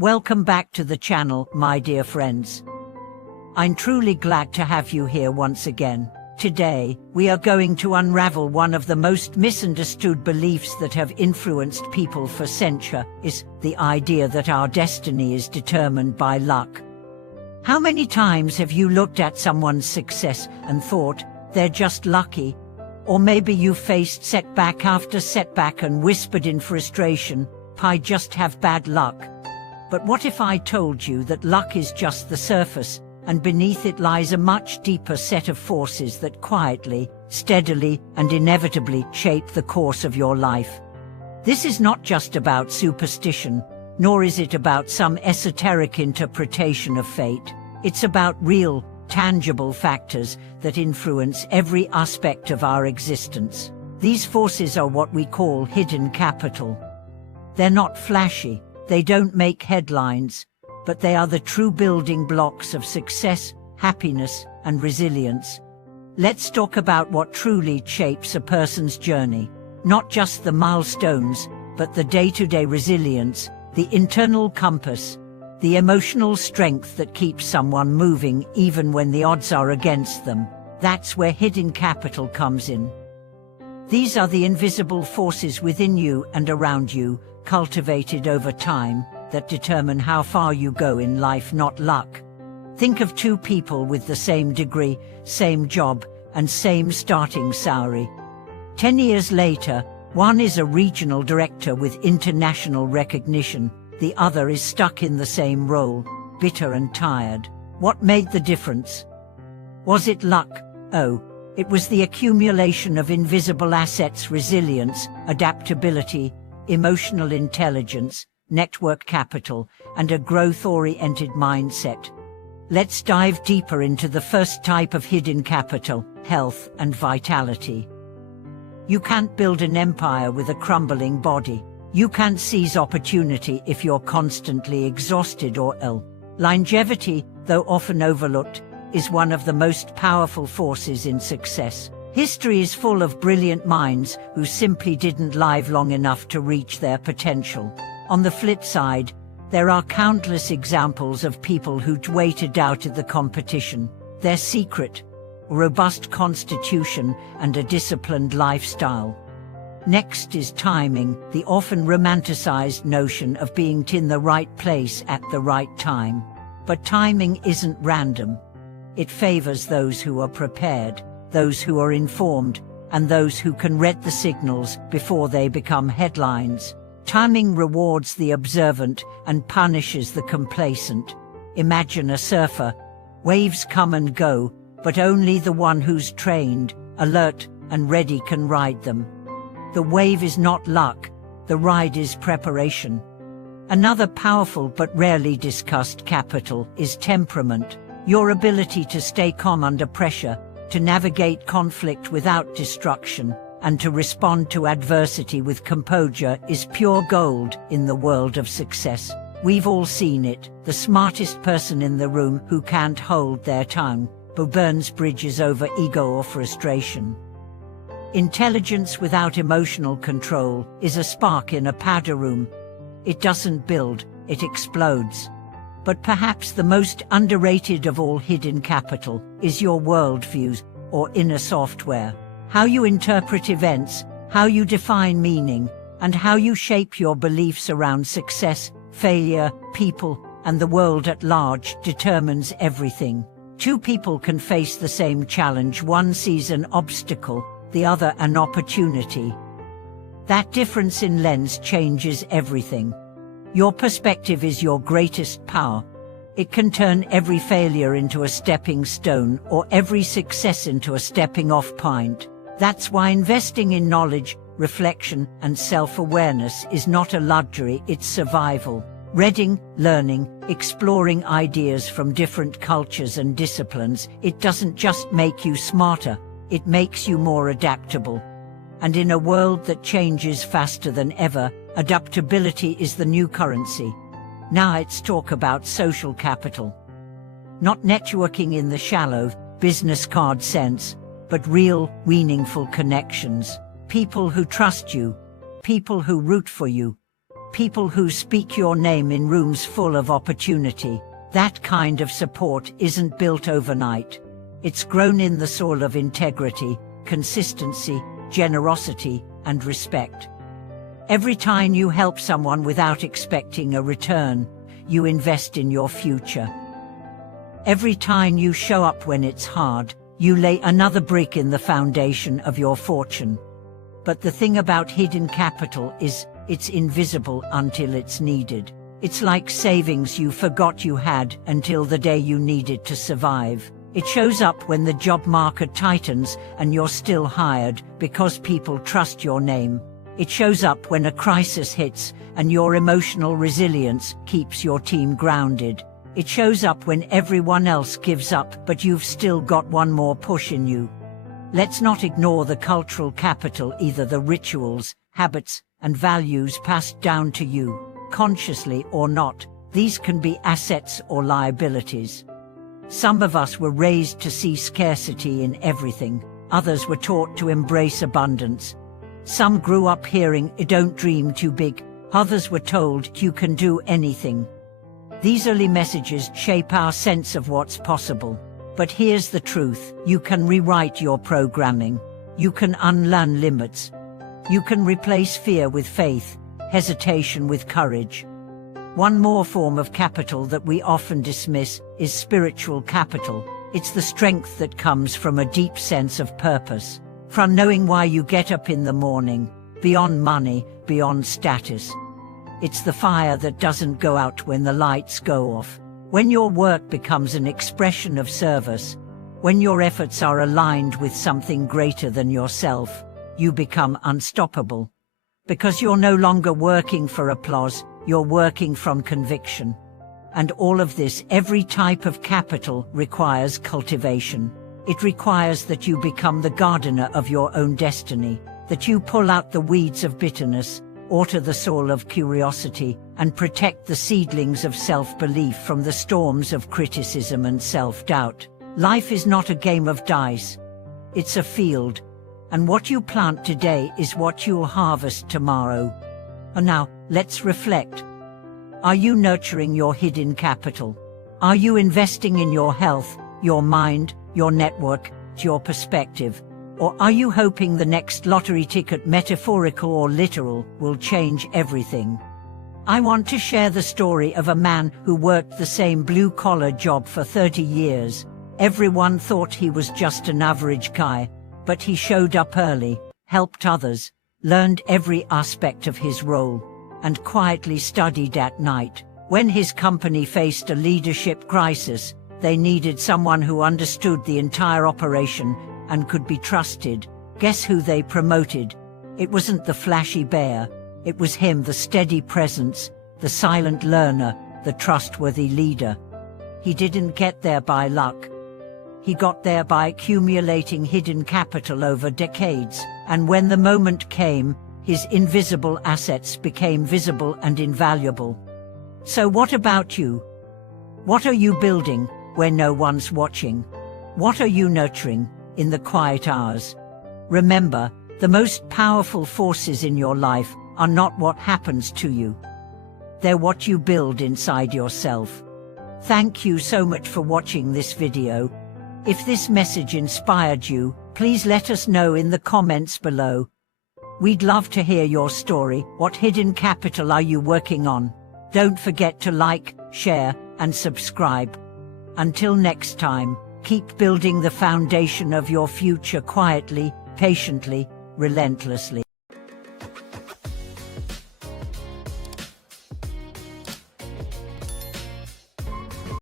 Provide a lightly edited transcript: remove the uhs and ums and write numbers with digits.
Welcome back to the channel, my dear friends. I'm truly glad to have you here once again. Today, we are going to unravel one of the most misunderstood beliefs that have influenced people for centuries, the idea that our destiny is determined by luck. How many times have you looked at someone's success and thought, they're just lucky? Or maybe you faced setback after setback and whispered in frustration, I just have bad luck. But what if I told you that luck is just the surface, and beneath it lies a much deeper set of forces that quietly, steadily, and inevitably shape the course of your life? This is not just about superstition, nor is it about some esoteric interpretation of fate. It's about real, tangible factors that influence every aspect of our existence. These forces are what we call hidden capital. They're not flashy. They don't make headlines, but they are the true building blocks of success, happiness, and resilience. Let's talk about what truly shapes a person's journey. Not just the milestones, but the day-to-day resilience, the internal compass, the emotional strength that keeps someone moving even when the odds are against them. That's where hidden capital comes in. These are the invisible forces within you and around you, cultivated over time, that determine how far you go in life, not luck. Think of two people with the same degree, same job, and same starting salary. 10 years later, one is a regional director with international recognition, the other is stuck in the same role, bitter and tired. What made the difference? Was it luck? Oh, it was the accumulation of invisible assets: resilience, adaptability, emotional intelligence, network capital, and a growth-oriented mindset. Let's dive deeper into the first type of hidden capital: health and vitality. You can't build an empire with a crumbling body. You can't seize opportunity if you're constantly exhausted or ill. Longevity, though often overlooked, is one of the most powerful forces in success. History is full of brilliant minds who simply didn't live long enough to reach their potential. On the flip side, there are countless examples of people who waited out the competition. Their secret: robust constitution and a disciplined lifestyle. Next is timing, the often romanticized notion of being in the right place at the right time. But timing isn't random. It favors those who are prepared, those who are informed, and those who can read the signals before they become headlines. Timing rewards the observant and punishes the complacent. Imagine a surfer. Waves come and go, but only the one who's trained, alert, and ready can ride them. The wave is not luck, the ride is preparation. Another powerful but rarely discussed capital is temperament. Your ability to stay calm under pressure, to navigate conflict without destruction, and to respond to adversity with composure is pure gold in the world of success. We've all seen it: the smartest person in the room who can't hold their tongue, who burns bridges over ego or frustration. Intelligence without emotional control is a spark in a powder room. It doesn't build, it explodes. But perhaps the most underrated of all hidden capital is your worldviews, or inner software. How you interpret events, how you define meaning, and how you shape your beliefs around success, failure, people, and the world at large determines everything. Two people can face the same challenge. One sees an obstacle, the other an opportunity. That difference in lens changes everything. Your perspective is your greatest power. It can turn every failure into a stepping stone or every success into a stepping-off point. That's why investing in knowledge, reflection, and self-awareness is not a luxury, it's survival. Reading, learning, exploring ideas from different cultures and disciplines, it doesn't just make you smarter, it makes you more adaptable. And in a world that changes faster than ever, adaptability is the new currency. Now let's talk about social capital. Not networking in the shallow, business card sense, but real, meaningful connections. People who trust you, people who root for you, people who speak your name in rooms full of opportunity. That kind of support isn't built overnight. It's grown in the soil of integrity, consistency, generosity, and respect. Every time you help someone without expecting a return, you invest in your future. Every time you show up when it's hard, you lay another brick in the foundation of your fortune. But the thing about hidden capital is, it's invisible until it's needed. It's like savings you forgot you had until the day you need it to survive. It shows up when the job market tightens and you're still hired because people trust your name. It shows up when a crisis hits and your emotional resilience keeps your team grounded. It shows up when everyone else gives up but you've still got one more push in you. Let's not ignore the cultural capital either, the rituals, habits, and values passed down to you, consciously or not. These can be assets or liabilities. Some of us were raised to see scarcity in everything. Others were taught to embrace abundance. Some grew up hearing, "Don't dream too big." Others were told, "You can do anything." These early messages shape our sense of what's possible. But here's the truth: you can rewrite your programming. You can unlearn limits. You can replace fear with faith, hesitation with courage. One more form of capital that we often dismiss is spiritual capital. It's the strength that comes from a deep sense of purpose, from knowing why you get up in the morning, beyond money, beyond status. It's the fire that doesn't go out when the lights go off. When your work becomes an expression of service, when your efforts are aligned with something greater than yourself, you become unstoppable. Because you're no longer working for applause, you're working from conviction. And all of this, every type of capital, requires cultivation. It requires that you become the gardener of your own destiny, that you pull out the weeds of bitterness, water the soil of curiosity, and protect the seedlings of self-belief from the storms of criticism and self-doubt. Life is not a game of dice. It's a field. And what you plant today is what you'll harvest tomorrow. And now, let's reflect. Are you nurturing your hidden capital? Are you investing in your health, your mind, your network, your perspective? Or are you hoping the next lottery ticket, metaphorical or literal, will change everything? I want to share the story of a man who worked the same blue-collar job for 30 years. Everyone thought he was just an average guy, but he showed up early, helped others, learned every aspect of his role, and quietly studied at night. When his company faced a leadership crisis, they needed someone who understood the entire operation and could be trusted. Guess who they promoted? It wasn't the flashy bear. It was him, the steady presence, the silent learner, the trustworthy leader. He didn't get there by luck. He got there by accumulating hidden capital over decades, and when the moment came, his invisible assets became visible and invaluable. So what about you? What are you building when no one's watching? What are you nurturing in the quiet hours? Remember, the most powerful forces in your life are not what happens to you. They're what you build inside yourself. Thank you so much for watching this video. If this message inspired you, please let us know in the comments below. We'd love to hear your story. What hidden capital are you working on? Don't forget to like, share, and subscribe. Until next time, keep building the foundation of your future quietly, patiently, relentlessly.